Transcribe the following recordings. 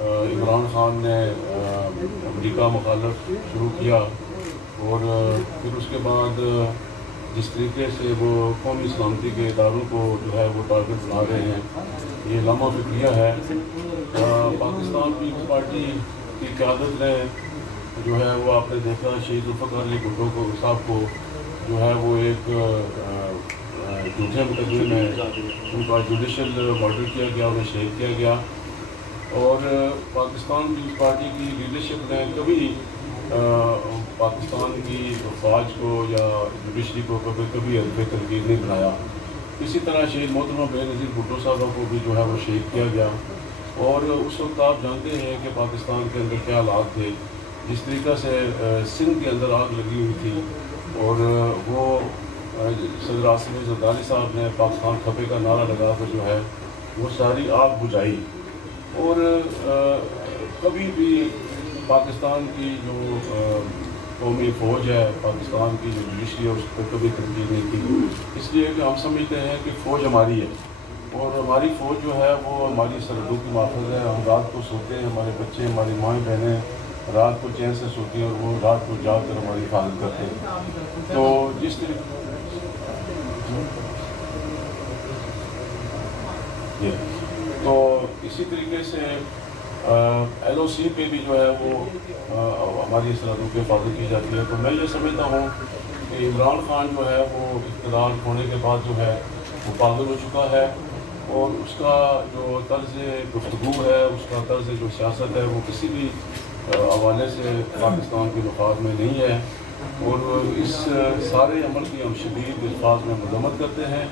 عمران خان نے امریکہ مخالف شروع کیا، اور پھر اس کے بعد جس طریقے سے وہ قومی سلامتی کے اداروں کو جو ہے وہ ٹارگٹ بنا رہے ہیں، یہ لامہ فکریہ ہے۔ پاکستان پیپلز پارٹی کی قیادت نے جو ہے وہ آپ نے دیکھا شہید ذوالفقار علی بھٹو کو صاحب کو جو ہے وہ ایک جھوٹے مقدمے میں ان کا جوڈیشل مرڈر کیا گیا، انہیں شہید کیا گیا، اور پاکستان پیپلز پارٹی کی لیڈرشپ نے کبھی پاکستان کی فوج کو یا جوڈیشری کو کبھی حلف تنقید نہیں بنایا۔ اسی طرح شہید محترمہ بے نظیر بھٹو صاحبہ کو بھی جو ہے وہ شہید کیا گیا، اور اس وقت آپ جانتے ہیں کہ پاکستان کے اندر کیا حالات تھے، جس طریقہ سے سندھ کے اندر آگ لگی ہوئی تھی، اور وہ صدر آصف زرداری صاحب نے پاکستان کھپے کا نعرہ لگا کر جو ہے وہ ساری آگ بجھائی، اور کبھی بھی پاکستان کی جو قومی فوج ہے، پاکستان کی جو جوڈیشری ہے، اس پر کبھی تنقید نہیں کی، اس لیے کہ ہم سمجھتے ہیں کہ فوج ہماری ہے، اور ہماری فوج جو ہے وہ ہماری سرحدوں کی محافظ ہے۔ ہم رات کو سوتے ہیں، ہمارے بچے، ہماری مائیں بہنیں رات کو چین سے سوتی ہیں، اور وہ رات کو جاگ کر ہماری حفاظت کرتے ہیں۔ تو جس طریقے تو اسی طریقے سے ایل او سی پہ بھی جو ہے وہ ہماری سرحدوں کی حفاظت کی جاتی ہے۔ تو میں یہ سمجھتا ہوں کہ عمران خان جو ہے وہ اقتدار ہونے کے بعد جو ہے وہ پاگل ہو چکا ہے، اور اس کا جو طرز گفتگو ہے، اس کا طرز جو سیاست ہے، وہ کسی بھی حوالے سے پاکستان کے مفاد میں نہیں ہے، اور اس سارے عمل کی ہم شدید الفاظ میں مذمت کرتے ہیں۔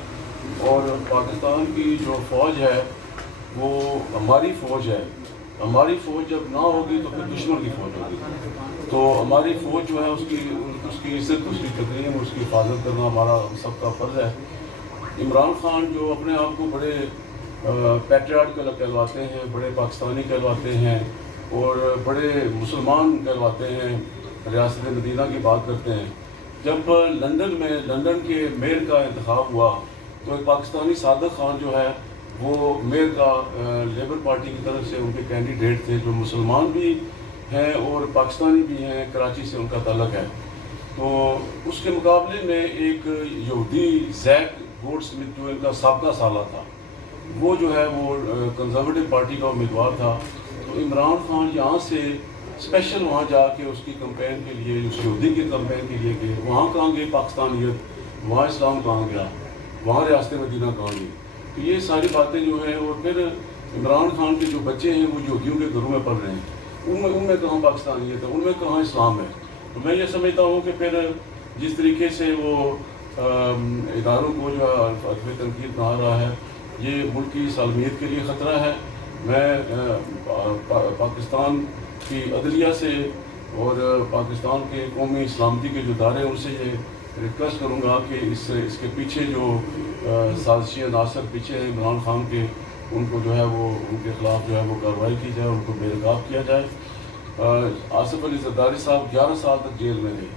اور پاکستان کی جو فوج ہے وہ ہماری فوج ہے، ہماری فوج جب نہ ہوگی تو پھر دشمن کی فوج ہوگی، تو ہماری فوج جو ہے اس کی عزت، اس کی تقریم، اس کی حفاظت کرنا ہمارا سب کا فرض ہے۔ عمران خان جو اپنے آپ کو بڑے پیٹریاٹ کہلواتے ہیں، بڑے پاکستانی کہلواتے ہیں، اور بڑے مسلمان کہلواتے ہیں، ریاست مدینہ کی بات کرتے ہیں، جب لندن کے میئر کا انتخاب ہوا تو ایک پاکستانی صادق خان جو ہے وہ میئر کا لیبر پارٹی کی طرف سے ان کے کینڈیڈیٹ تھے، جو مسلمان بھی ہیں اور پاکستانی بھی ہیں، کراچی سے ان کا تعلق ہے۔ تو اس کے مقابلے میں ایک یہودی زیک گولڈ سمتھ جو ان کا سابقہ سالہ تھا، وہ جو ہے وہ کنزرویٹو پارٹی کا امیدوار تھا۔ تو عمران خان یہاں سے اسپیشل وہاں جا کے اس کی کمپین کے لیے، اس یہودی کی کمپین کے لیے گئے۔ وہاں کہاں گئی پاکستانیت، وہاں اسلام کہاں گیا، وہاں ریاست مدینہ کہاں گئی؟ تو یہ ساری باتیں جو ہیں، اور پھر عمران خان کے جو بچے ہیں وہ یہودیوں کے گھروں میں پڑھ رہے ہیں، ان میں کہاں پاکستانیت ہے، ان میں کہاں اسلام ہے؟ تو میں یہ سمجھتا ہوں کہ پھر جس طریقے سے وہ اداروں کو جو ہے حلف تنقید بنا رہا ہے، یہ ملک کی سالمیت کے لیے خطرہ ہے۔ میں پاکستان کی عدلیہ سے اور پاکستان کے قومی سلامتی کے جو ادارے ان سے یہ ریکویسٹ کروں گا کہ اس کے پیچھے جو سازشی عناصر پیچھے ہیں عمران خان کے، ان کو جو ہے وہ ان کے خلاف جو ہے وہ کارروائی کی جائے، ان کو بے نقاب کیا جائے۔ آصف علی زرداری صاحب 11 سال تک جیل میں رہے،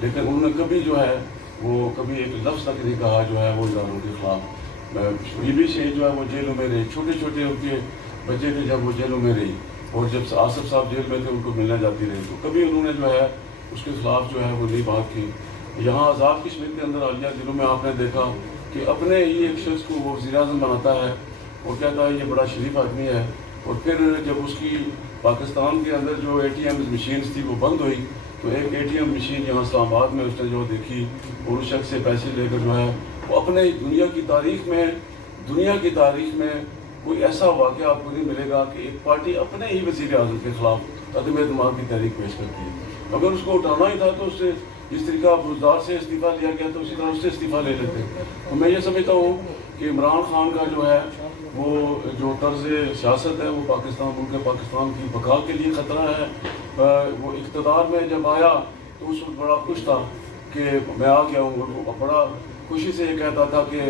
لیکن انہوں نے کبھی جو ہے وہ کبھی ایک لفظ تک نہیں کہا جو ہے وہ اداروں کے خلاف۔ بی بی شہید جو ہے وہ جیلوں میں رہی، چھوٹے چھوٹے ان کے بچے تھے جب وہ جیلوں میں رہی، اور جب آصف صاحب جیل میں تھے ان کو ملنے جاتی رہی، تو کبھی انہوں نے جو ہے اس کے خلاف جو ہے وہ نہیں بات کی۔ یہاں آزاد کشمیر کے اندر حالیہ دنوں میں آپ نے دیکھا کہ اپنے ہی ایک شخص کو وہ وزیر اعظم بناتا ہے اور کہتا ہے یہ بڑا شریف آدمی ہے، اور پھر جب اس کی پاکستان کے اندر جو اے ٹی ایم مشینز تھی وہ بند ہوئی، تو ایک اے ٹی ایم مشین یہاں اسلام آباد میں اس نے جو دیکھی، اور اس شخص سے پیسے لے کر جو ہے وہ اپنے دنیا کی تاریخ میں کوئی ایسا واقعہ آپ کو نہیں ملے گا کہ ایک پارٹی اپنے ہی وزیر اعظم کے خلاف عدم اعتماد کی تحریک پیش کرتی ہے۔ اگر اس کو اٹھانا ہی تھا تو اس سے جس طریقہ بزدار سے استعفیٰ لیا گیا تو اسی طرح اس سے استعفیٰ لے لیتے۔ تو میں یہ سمجھتا ہوں کہ عمران خان کا جو ہے وہ جو طرز سیاست ہے وہ ملک پاکستان کی بقا کے لیے خطرہ ہے۔ وہ اقتدار میں جب آیا تو اس وقت بڑا خوش تھا کہ میں آ گیا ہوں، اور بڑا خوشی سے یہ کہتا تھا کہ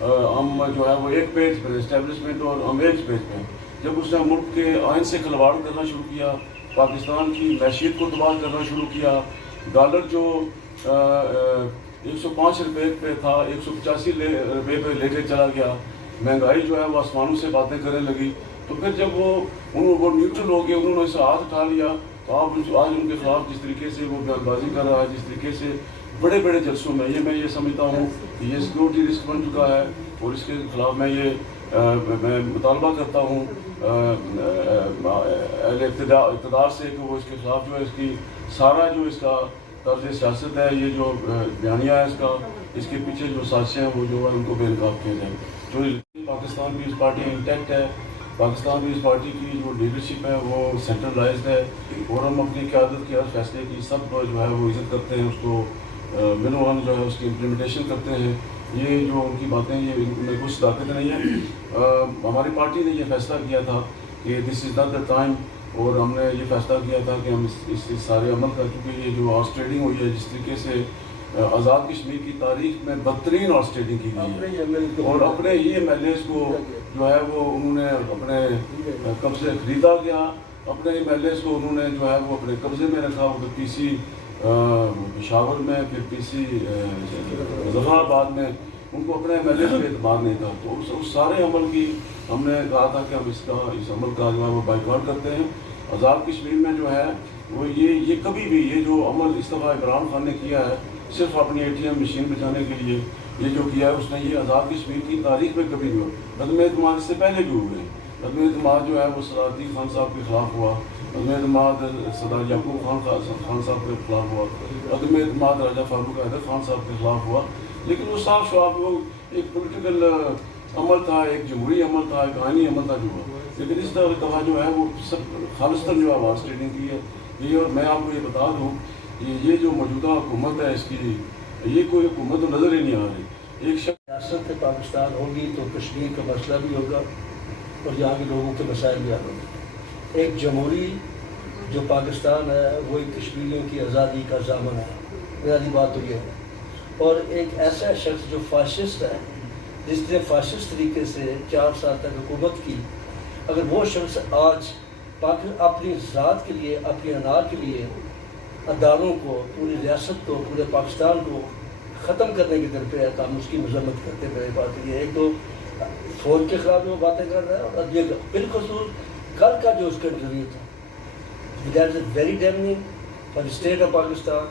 ہم جو ہے وہ ایک پیج پہ اسٹیبلشمنٹ اور ہم ایک پیج پہ۔ جب اس نے ملک کے آئین سے کھلواڑ کرنا شروع کیا، پاکستان کی معیشت کو تباہ کرنا شروع کیا، ڈالر جو 105 روپے پہ تھا 185 روپے پہ لے کے چلا گیا، مہنگائی جو ہے وہ آسمانوں سے باتیں کرنے لگی، تو پھر جب وہ نیوٹرل ہو گئے, انہوں نے اسے ہاتھ اٹھا لیا, تو آپ آج ان کے خلاف جس طریقے سے وہ بیان بازی کر رہا ہے, جس طریقے سے بڑے بڑے جلسوں میں یہ سمجھتا ہوں کہ یہ سیکورٹی رسک بن چکا ہے, اور اس کے خلاف میں مطالبہ کرتا ہوں اقتدار سے کہ وہ اس کے خلاف جو ہے اس کی سارا جو اس کا طرز سیاست ہے, یہ جو بیانیہ ہے اس کے پیچھے جو سازشیں ہیں وہ جو ہے ان کو بے نقاب کیا جائے. جو پاکستان پیپلز پارٹی انٹیکٹ ہے, پاکستان پیپلز پارٹی کی جو لیڈرشپ ہے وہ سینٹرلائزڈ ہے, اور ہم اپنی قیادت کی ہر فیصلے کی سب جو ہے وہ عزت کرتے ہیں, اس کو منوان جو ہے اس کی امپلیمنٹیشن کرتے ہیں. یہ جو ان کی باتیں یہ ان میں کچھ صداقت نہیں ہے. ہماری پارٹی نے یہ فیصلہ کیا تھا کہ دس از ناٹ دا ٹائم, اور ہم نے یہ فیصلہ کیا تھا کہ ہم اس سارے عمل کا, کیونکہ یہ جو ہارس ٹریڈنگ ہوئی ہے جس طریقے سے آزاد کشمیر کی تاریخ میں بدترین ہارس ٹریڈنگ کی گئی ہے, اور اپنے ہی ایم ایل ایز کو جو ہے وہ انہوں نے اپنے قبضے خریدا گیا, اپنے ایم ایل ایز کو انہوں نے جو ہے وہ اپنے قبضے میں رکھا, وہ پی سی پشاور میں, پھر پی سی ظفر آباد میں, ان کو اپنے ایم ایل ایز پہ اعتماد نہیں تھا. تو اس سارے عمل کی ہم نے کہا تھا کہ ہم اس عمل کا جو ہے وہ بائیکاٹ کرتے ہیں. آزاد کشمیر میں جو ہے وہ یہ کبھی بھی یہ جو عمل اس دفعہ عمران خان نے کیا ہے صرف اپنی اے ٹی ایم مشین بچانے کے لیے, یہ جو کیا ہے اس نے, یہ آزاد کشمیر کی تاریخ میں کبھی نہیں ہوا. عدم اعتماد اس سے پہلے بھی ہوئے ہیں. عدم اعتماد جو ہے وہ سرحدی خان صاحب کے خلاف ہوا, عدم اعتماد سردار یعقوب خان صاحب کے خلاف ہوا, عدم اعتماد راجہ فاروق حیدر خان صاحب کے خلاف ہوا. لیکن وہ صاف شفاف وہ ایک پولیٹیکل عمل تھا, ایک جمہوری عمل تھا, ایک آئینی عمل تھا جو ہوا. لیکن اس دفعہ جو ہے وہ سب خالصتاً جو ہے ہارس ٹریڈنگ کی ہے. یہ اور میں آپ کو یہ بتا دوں یہ جو موجودہ حکومت ہے اس کی یہ کوئی حکومت تو نظر ہی نہیں آ رہی. ایک ریاست پاکستان ہوگی تو کشمیر کا مسئلہ بھی ہوگا اور یہاں کے لوگوں کے مسائل بھی حل ہوں گے. ایک جمہوری جو پاکستان ہے وہ کشمیریوں کی آزادی کا ضامن ہے, بنیادی بات تو یہ ہے. اور ایک ایسا شخص جو فاشسٹ ہے, جس نے فاشسٹ طریقے سے 4 سال تک حکومت کی, اگر وہ شخص آج اپنی ذات کے لیے, اپنی انا کے لیے اداروں کو, پوری ریاست کو, پورے پاکستان کو ختم کرنے کی طرف ہے تو ہم اس کی مذمت کرتے ہیں. میری بات یہ ایک تو فوج کے خلاف جو باتیں کر رہا ہے, اور عدلیہ کا بالخصوص کل کا جو اس کا انٹرویو تھا, that is very damaging for state of Pakistan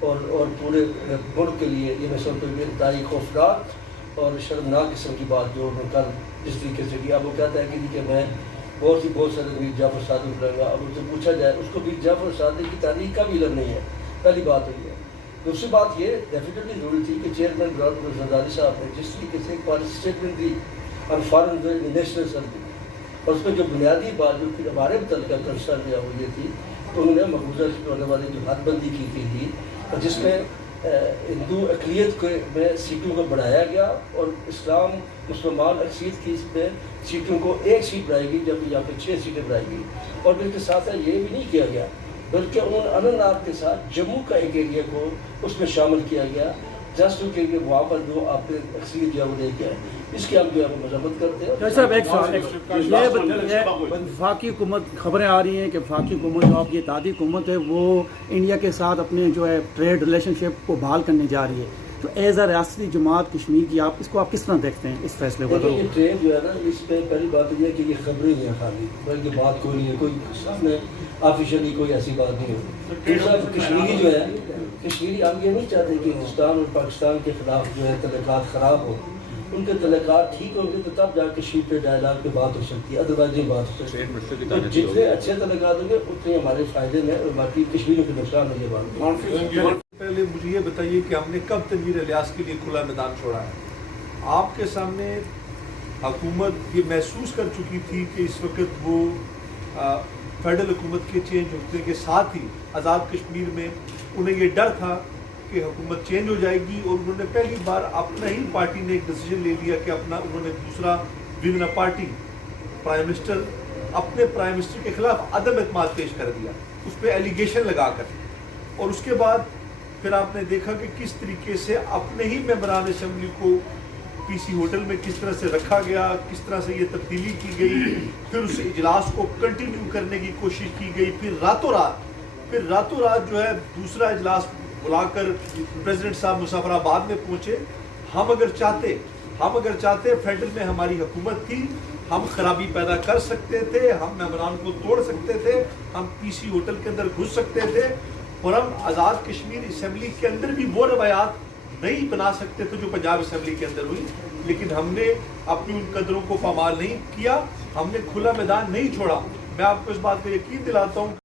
اور پورے ملک کے لیے. یہ میں سمجھتا ہوں انتہائی خوفناک اور شرمناک قسم کی بات جو انہوں نے کل جس طریقے سے کیا. وہ کہتا ہے کہ میں بہت سارے میر جعفر صادق لوں گا. اب اس سے پوچھا جائے اس کو میر جعفر صادق کی تاریخ کا بھی علم نہیں ہے. پہلی بات ہوئی ہے. دوسری بات یہ ڈیفینیٹلی ضروری تھی کہ چیئرمین ڈاکٹر زرداری صاحب نے جس طریقے سے ایک policy statement the on foreign national assembly, اور اس میں جو بنیادی بات جو پھر ہمارے متعلقہ کنسرن دیا وہ یہ تھی کہ انہوں نے مقبوضہ ہونے والی جو حد بندی کی تھی, اور جس میں ہندو اقلیت میں سیٹوں کو بڑھایا گیا, اور اسلام مسلمان اکثریت کی اس میں سیٹوں کو 1 سیٹ بڑھائی گئی, جبکہ یہاں پہ 6 سیٹیں بڑھائی گئی. اور پھر اس کے ساتھ یہ بھی نہیں کیا گیا بلکہ انہوں نے اننت ناگ کے ساتھ جموں کا ایک ایریا کو اس میں شامل کیا گیا, جسٹ کہ وہاں پر جو آپ نے اکثریت جو ہے وہ لے کے آئے. اس کی ہم جو ہے مذمت کرتے ہیں. صاحب ایک سوال, وفاقی حکومت خبریں آ رہی ہیں کہ وفاقی حکومت جو آپ کی اتحادی حکومت ہے وہ انڈیا کے ساتھ اپنے جو ہے ٹریڈ ریلیشن شپ کو بحال کرنے جا رہی ہے, تو ایز اے ریاستی جماعت کشمیر کی آپ اس کو آپ کس طرح دیکھتے ہیں اس فیصلے کو؟ یہ ٹرین جو ہے نا, اس پہ پہلی بات یہ ہے کہ یہ خبریں نہیں ہیں خالی, بلکہ بات کوئی نہیں ہے, کوئی سامنے آفیشیلی کوئی ایسی بات نہیں ہوتی. کشمیری جو ہے, کشمیری ہم یہ نہیں چاہتے کہ ہندوستان اور پاکستان کے خلاف جو ہے تعلقات خراب ہو. ان کے تعلقات ٹھیک ہوں گے تو تب جا کے کشمیر پہ ڈائلاگ پہ بات ہو سکتی ہے, ادروائز نہیں بات ہو سکتی. جتنے اچھے تعلقات ہوں گے اتنے ہمارے فائدے میں, اور باقی کشمیریوں کے نقصان ہے. یہ بات پہلے مجھے یہ بتائیے کہ ہم نے کب تنویر الیاس کے لیے کھلا میدان چھوڑا ہے؟ آپ کے سامنے حکومت یہ محسوس کر چکی تھی کہ اس وقت وہ فیڈرل حکومت کے چینج ہونے کے ساتھ ہی آزاد کشمیر میں انہیں یہ ڈر تھا کہ حکومت چینج ہو جائے گی, اور انہوں نے پہلی بار اپنا ہی پارٹی نے ایک ڈیسیجن لے لیا کہ انہوں نے دوسرا ون پارٹی پرائم منسٹر اپنے پرائم منسٹر کے خلاف عدم اعتماد پیش کر دیا, اس پہ ایلیگیشن لگا کر. اور اس کے بعد پھر آپ نے دیکھا کہ کس طریقے سے اپنے ہی ممبران اسمبلی کو پی سی ہوٹل میں کس طرح سے رکھا گیا, کس طرح سے یہ تبدیلی کی گئی, پھر اس اجلاس کو کنٹینیو کرنے کی کوشش کی گئی, پھر راتوں رات جو ہے دوسرا اجلاس بلا کر پریزیڈنٹ صاحب مسافر آباد میں پہنچے. ہم اگر چاہتے فیڈرل میں ہماری حکومت تھی, ہم خرابی پیدا کر سکتے تھے, ہم ممبران کو توڑ سکتے تھے, ہم پی سی ہوٹل کے اندر گھس سکتے تھے, اور ہم آزاد کشمیر اسمبلی کے اندر بھی وہ روایات نہیں بنا سکتے تھے جو پنجاب اسمبلی کے اندر ہوئی. لیکن ہم نے اپنی ان قدروں کو پامال نہیں کیا, ہم نے کھلا میدان نہیں چھوڑا. میں آپ کو اس بات پہ یقین دلاتا ہوں